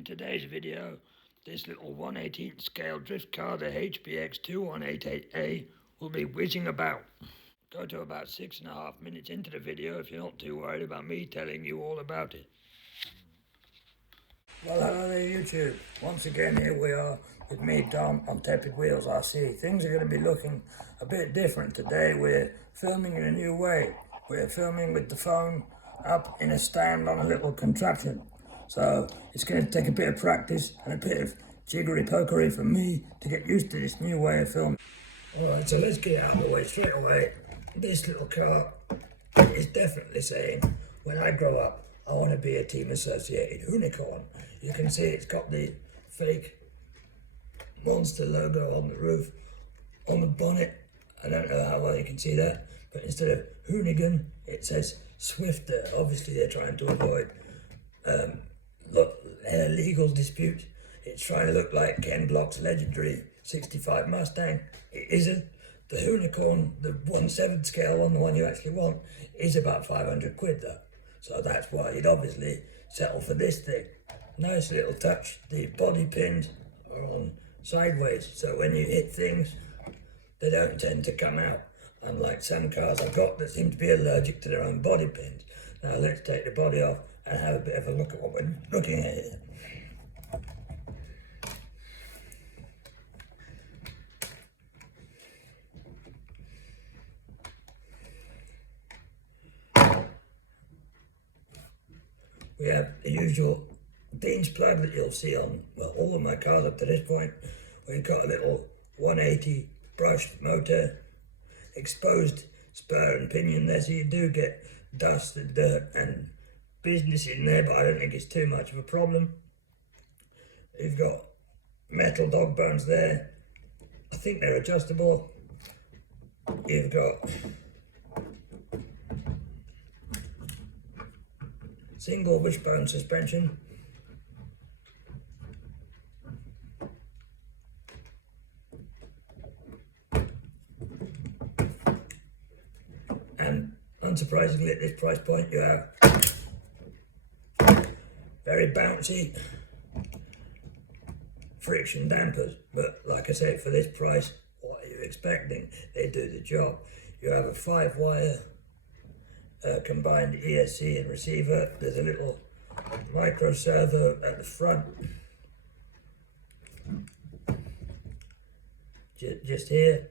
In today's video, this little 1/18 scale drift car, the HBX 2188A, will be whizzing about. Go to about 6.5 minutes into the video if you're not too worried about me telling you all about it. Well, hello there YouTube. Once again here we are with me, Dom, on Tepid Wheels RC. Things are going to be looking a bit different today. We're filming in a new way. We're filming with the phone up in a stand on a little contraption. So it's going to take a bit of practice and a bit of jiggery pokery for me to get used to this new way of filming. Alright, so let's get out of the way straight away. This little car is definitely saying, when I grow up, I want to be a Team Associated Unicorn. You can see it's got the fake Monster logo on the roof, on the bonnet. I don't know how well you can see that, but instead of Hoonigan, it says Swifter. Obviously they're trying to avoid legal disputes. It's trying to look like Ken Block's legendary 65 Mustang. It isn't. The Hoonicorn, the 1/7 scale one, the one you actually want, is about 500 quid though. So that's why you'd obviously settle for this thing. Nice little touch. The body pins are on sideways, so when you hit things, they don't tend to come out. Unlike some cars I've got that seem to be allergic to their own body pins. Now let's take the body off and have a bit of a look at what we're looking at here. We have the usual Dean's plug that you'll see on, well, all of my cars up to this point. We've got a little 180 brushed motor, exposed spur and pinion there, so you do get dust and dirt and business in there, but I don't think it's too much of a problem. You've got metal dog bones there. I think they're adjustable. You've got single wishbone suspension. And unsurprisingly at this price point you have very bouncy friction dampers, but like I said, for this price, what are you expecting? They do the job. You have a 5-wire combined ESC and receiver. There's a little micro servo at the front, just here.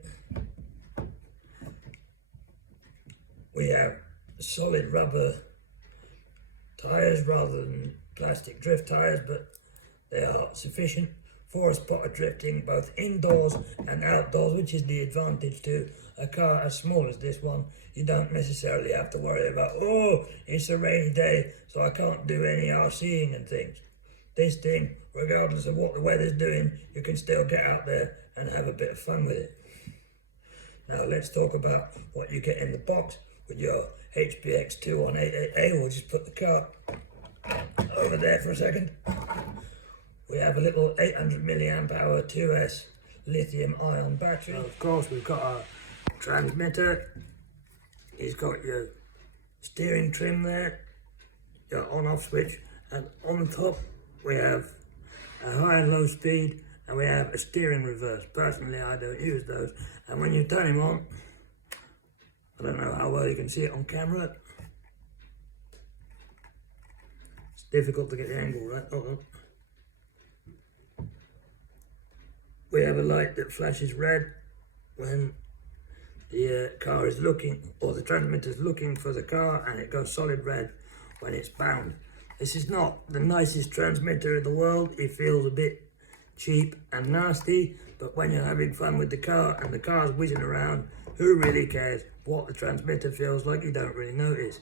We have solid rubber tires rather than plastic drift tires, but they are sufficient for a spot of drifting both indoors and outdoors, which is the advantage to a car as small as this one. You don't necessarily have to worry about, oh, it's a rainy day, so I can't do any RCing and things. This thing, regardless of what the weather's doing, you can still get out there and have a bit of fun with it. Now let's talk about what you get in the box with your HBX 2188A. We'll just put the car over there for a second. We have a little 800 milliamp hour 2S lithium ion battery. Of course, we've got our transmitter. It's got your steering trim there, your on-off switch, and on top we have a high and low speed, and we have a steering reverse. Personally, I don't use those. And when you turn him on, I don't know how well you can see it on camera. It's difficult to get the angle right. We have a light that flashes red when the car is looking, or the transmitter is looking for the car, and it goes solid red when it's bound. This is not the nicest transmitter in the world. It feels a bit cheap and nasty, but when you're having fun with the car and the car's whizzing around, who really cares what the transmitter feels like? You don't really notice.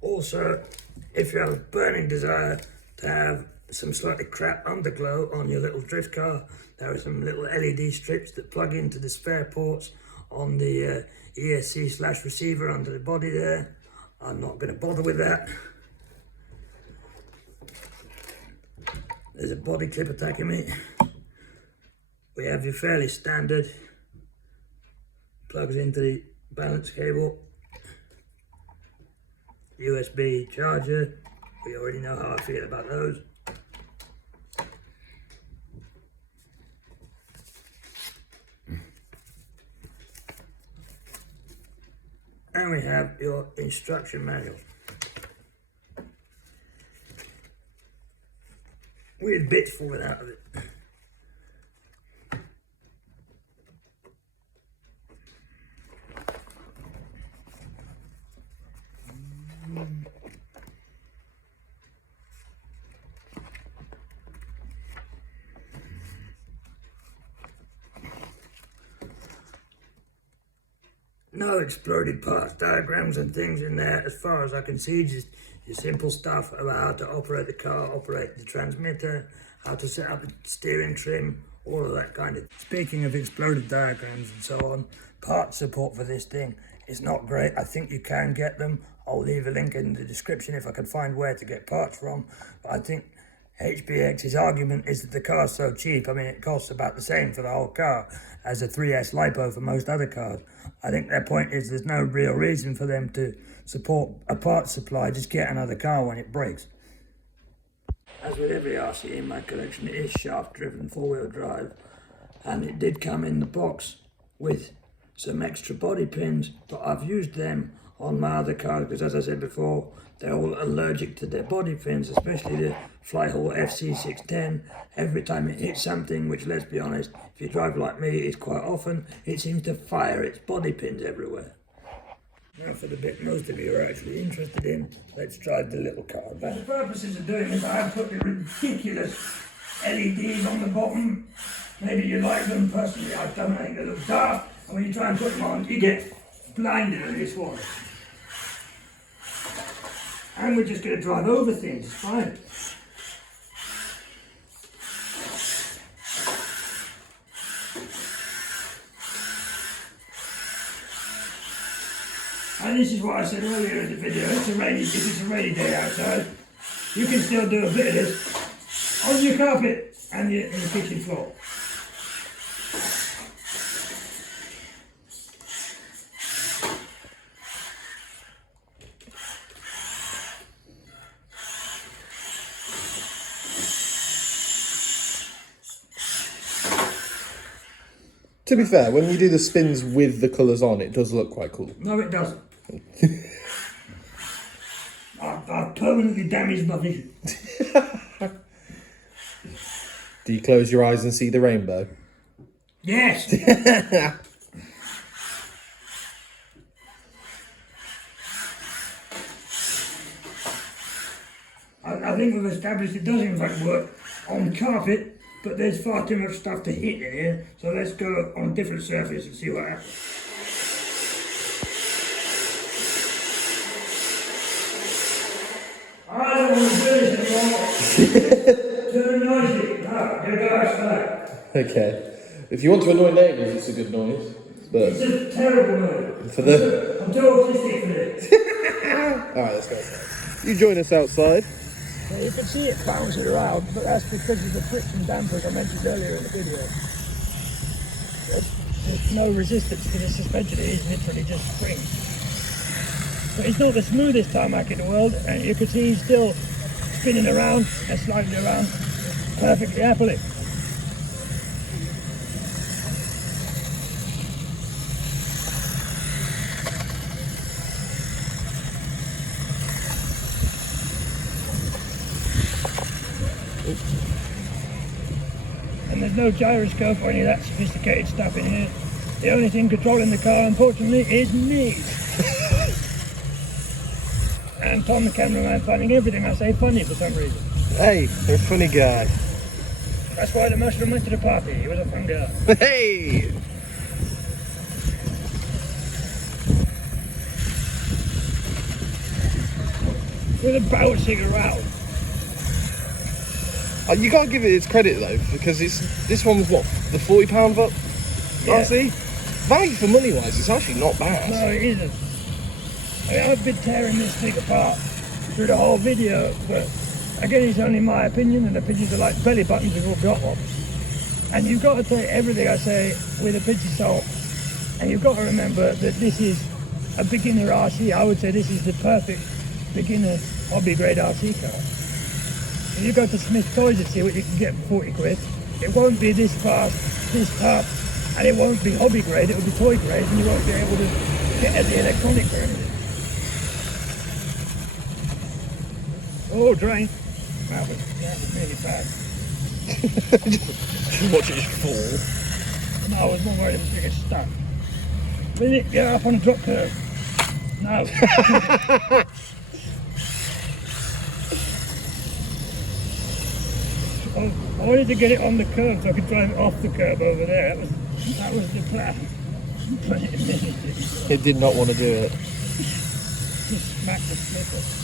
Also, if you have a burning desire to have some slightly crap underglow on your little drift car, there are some little LED strips that plug into the spare ports on the ESC/receiver under the body there. I'm not going to bother with that. There's a body clip attacking me. We have your fairly standard plugs into the balance cable, USB charger. We already know how I feel about those. and we have your instruction manual. Weird bits falling out of it. No exploded parts, diagrams and things in there as far as I can see, just your simple stuff about how to operate the car, operate the transmitter, how to set up the steering trim, all of that kind of. Speaking of exploded diagrams and so on, part support for this thing is not great. I think you can get them. I'll leave a link in the description if I can find where to get parts from. But I think HBX's argument is that the car's so cheap. I mean, it costs about the same for the whole car as a 3S LiPo for most other cars. I think their point is there's no real reason for them to support a parts supply. Just get another car when it breaks. As with every RC in my collection, it is shaft-driven four-wheel drive, and it did come in the box with some extra body pins, but I've used them on my other cars because, as I said before, they're all allergic to their body pins, especially the Flyhall FC610. Every time it hits something, which, let's be honest, if you drive like me, it's quite often, it seems to fire its body pins everywhere. Now for the bit most of you are actually interested in, let's drive the little car back. The purposes of doing this, I've put the ridiculous LEDs on the bottom. Maybe you like them, personally I don't. I think they look daft, and when you try and put them on, you get blinded on this one. And we're just going to drive over things, it's fine. And this is what I said earlier in the video, if it's a rainy day outside, you can still do a bit of this on your carpet and your kitchen floor. To be fair, when you do the spins with the colours on, it does look quite cool. No, it doesn't. I've permanently damaged my vision. Do you close your eyes and see the rainbow? Yes! I think we've established it does in fact work on carpet, but there's far too much stuff to hit in here, so let's go on a different surface and see what happens. I don't want to do this anymore. Too noisy. No, you go outside. Okay. If you want to annoy neighbours, it's a good noise. But It's a terrible noise. for the... I'm too autistic for this. Alright, let's go outside. You join us outside. Yeah, you can see it bouncing around, but that's because of the friction dampers I mentioned earlier in the video. There's no resistance to the suspension, it is literally just spring. But it's not the smoothest tarmac in the world, and you can see he's still spinning around and sliding around perfectly happily. And there's no gyroscope or any of that sophisticated stuff in here. The only thing controlling the car, unfortunately, is me. And Tom, the cameraman, finding everything I say funny for some reason. Hey, you're a funny guy. That's why the mushroom went to the party. He was a fun guy. Hey! With a bouncing around. You gotta give it its credit though, because this one was what, the £40 vote? Yeah. RC? Value for money wise, it's actually not bad. No, it isn't. I mean, I've been tearing this thing apart through the whole video, but again, it's only my opinion, and opinions are like belly buttons with all drop ones. And you've got to take everything I say with a pinch of salt, and you've got to remember that this is a beginner RC. I would say this is the perfect beginner hobby grade RC car. If you go to Smith Toys and see what you can get for 40 quid, it won't be this fast, this tough, and it won't be hobby grade, it will be toy grade, and you won't be able to at the electronic version. Oh, drain. That was really bad. Watch it just fall. No, I was more worried it was going to get stuck. Really, get up on a drop curve. No. I wanted to get it on the curve so I could drive it off the curve over there. That was the plan. But it didn't. It did not want to do it. Just smack the slipper.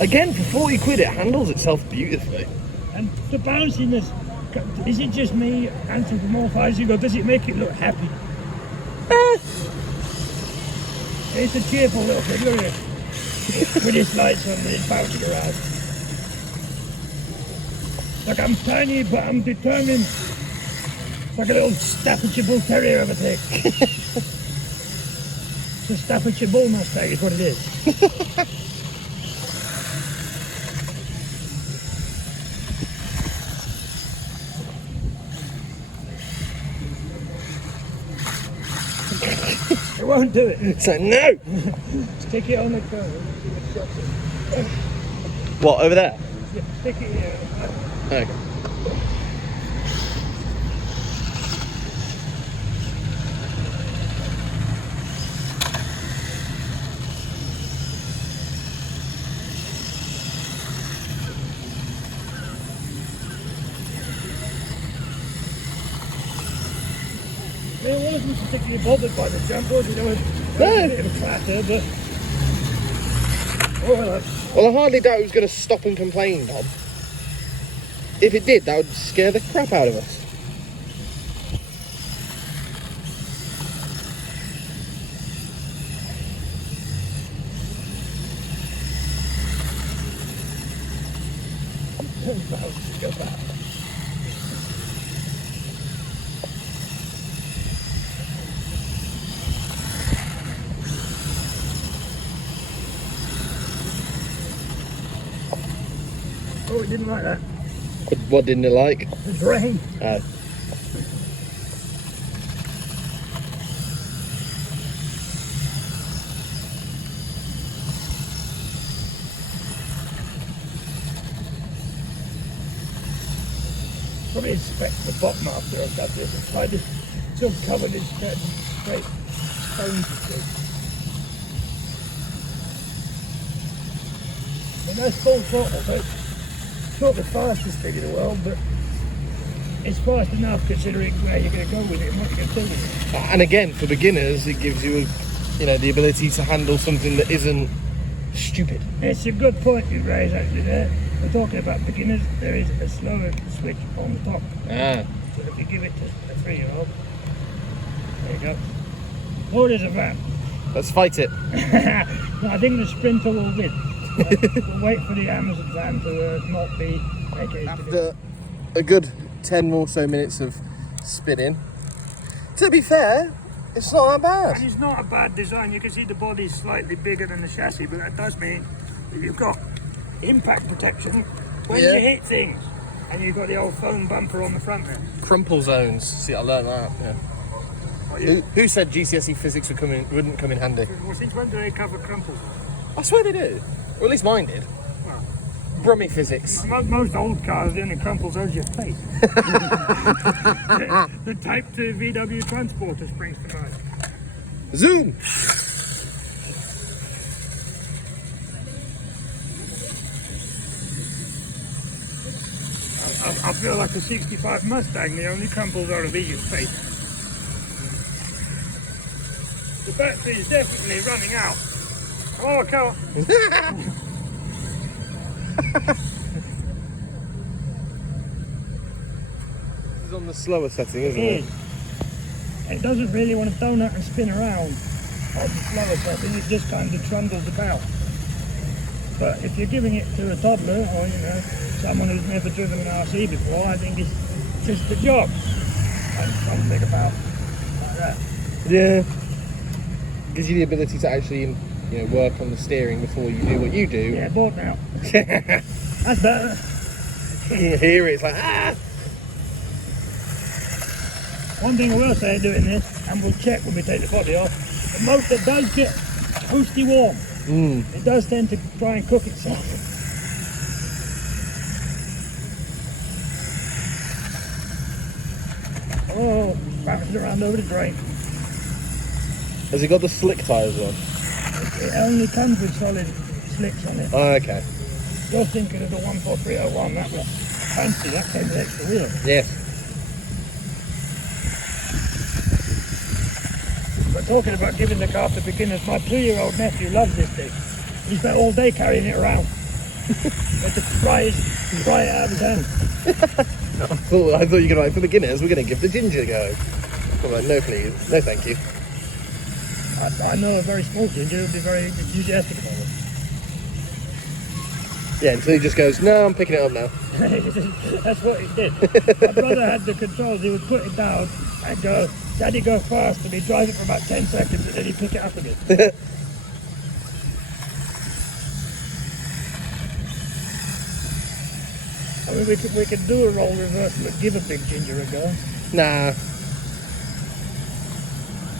Again, for 40 quid, it handles itself beautifully. And the bounciness, is it just me anthropomorphizing or does it make it look happy? It's a cheerful little thing, look at it. With its lights on and it's bouncing around. Like I'm tiny but I'm determined. It's like a little Staffordshire Bull Terrier of a thing. It's a Staffordshire Bull Mustang is what it is. It won't do it. It's like, no! Stick it on the curve. What, over there? Yeah, stick it here. Okay. I mean, I wasn't particularly bothered by the jump, was it? There was a bit of a clatter, but... Oh, well, Well, I hardly doubt it was going to stop and complain, Tom. If it did, that would scare the crap out of us. go back. Oh, it didn't like that. What didn't it like? The drain. Probably inspect the bottom after I've done this. It's like it's still covered in great stones and things. And that's full throttle, so it's not the fastest thing in the world, but it's fast enough considering where you're going to go with it and what you're going to do with it. And again, for beginners, it gives you, the ability to handle something that isn't stupid. It's a good point you raise actually there. We're talking about beginners, there is a slower switch on the top. Ah. So if you give it to a 3-year-old, there you go. Oh, there's a van. Let's fight it. No, I think the Sprinter will win. We'll wait for the Amazon van to not be vacated. After a good 10 or so minutes of spinning, to be fair, it's not that And bad. it's not a bad design. You can see the body's slightly bigger than the chassis, but that does mean that you've got impact protection when Yeah. you hit things. And you've got the old foam bumper on the front there. Crumple zones. See, I learned that. Yeah. What you- Who said GCSE physics wouldn't come in handy? Well, since when do they cover crumples? I swear they do. Or at least mine did. Well, Brummy physics. most old cars, the only crumples over your face. The Type 2 VW Transporter springs to mind. Zoom! I feel like a 65 Mustang, the only crumples are of your face. The battery is definitely running out. Oh, I can't. This is on the slower setting, isn't It it? is. It doesn't really want to donut and spin around on the slower setting, it just kind of trundles about. But if you're giving it to a toddler or, someone who's never driven an RC before, I think it's just the job. and something about like that. Yeah. Gives you the ability to actually, work on the steering before you do what you do. Yeah, bored now. That's better. Here it's like, ah! One thing I will say doing this, and we'll check when we take the body off, the motor does get toasty warm. It does tend to try and cook itself. Oh, bouncing around over the drain. Has it got the slick tyres on? It only comes with solid slicks on it. Oh, okay. You're thinking of the 14301, that was fancy, that came with extra wheel. Yes. But talking about giving the car to beginners, my 2-year-old nephew loves this thing. He spent all day carrying it around. Had to pry it out of his hand. I thought you were going to like, for beginners, we're going to give the ginger a go. I'm like, no please, no thank you. I know a very small ginger who would be very enthusiastic about it. Yeah, until he just goes, no, I'm picking it up now. That's what he did. My brother had the controls, he would put it down and go, Daddy, go fast, and he'd drive it for about 10 seconds and then he'd pick it up again. I mean, we could do a role reversal and give a big ginger a go. Nah.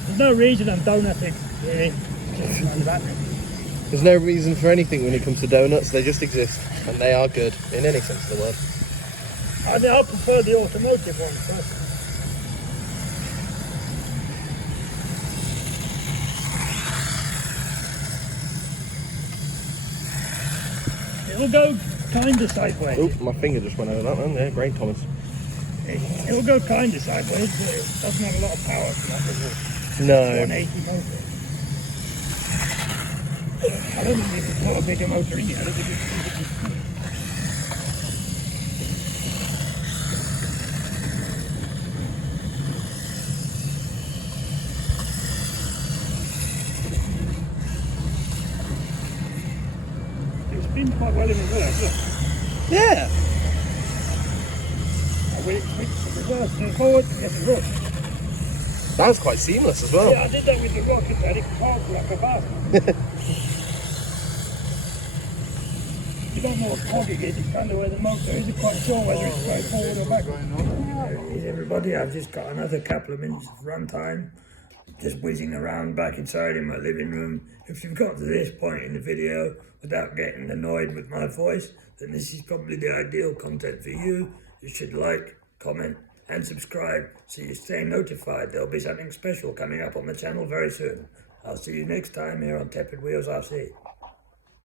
There's no reason I'm donutting, really. Just like that. There's no reason for anything when it comes to donuts, they just exist. And they are good, in any sense of the word. I prefer the automotive one first. It'll go kind of sideways. Oh, my finger just went over that one. Yeah, great, Thomas. It'll go kind of sideways, but it doesn't have a lot of power for that, does it? No. 180 motor. I don't think you can put a bigger motor in here. I don't think it's... It's been quite well in reverse, look. Yeah. When it switches to reverse and forward, yes, reverse. That was quite seamless as well. Yeah, I did that with the rocket and it parked like a bastard. You don't know what cog it is, it's kind of where the motor is. You're quite sure whether it's going forward or back. Hey everybody, I've just got another couple of minutes of run time. Just whizzing around back inside in my living room. If you've got to this point in the video without getting annoyed with my voice, then this is probably the ideal content for you. You should like, comment and subscribe so you stay notified. There'll be something special coming up on the channel very soon. I'll see you next time here on Tepid Wheels RC.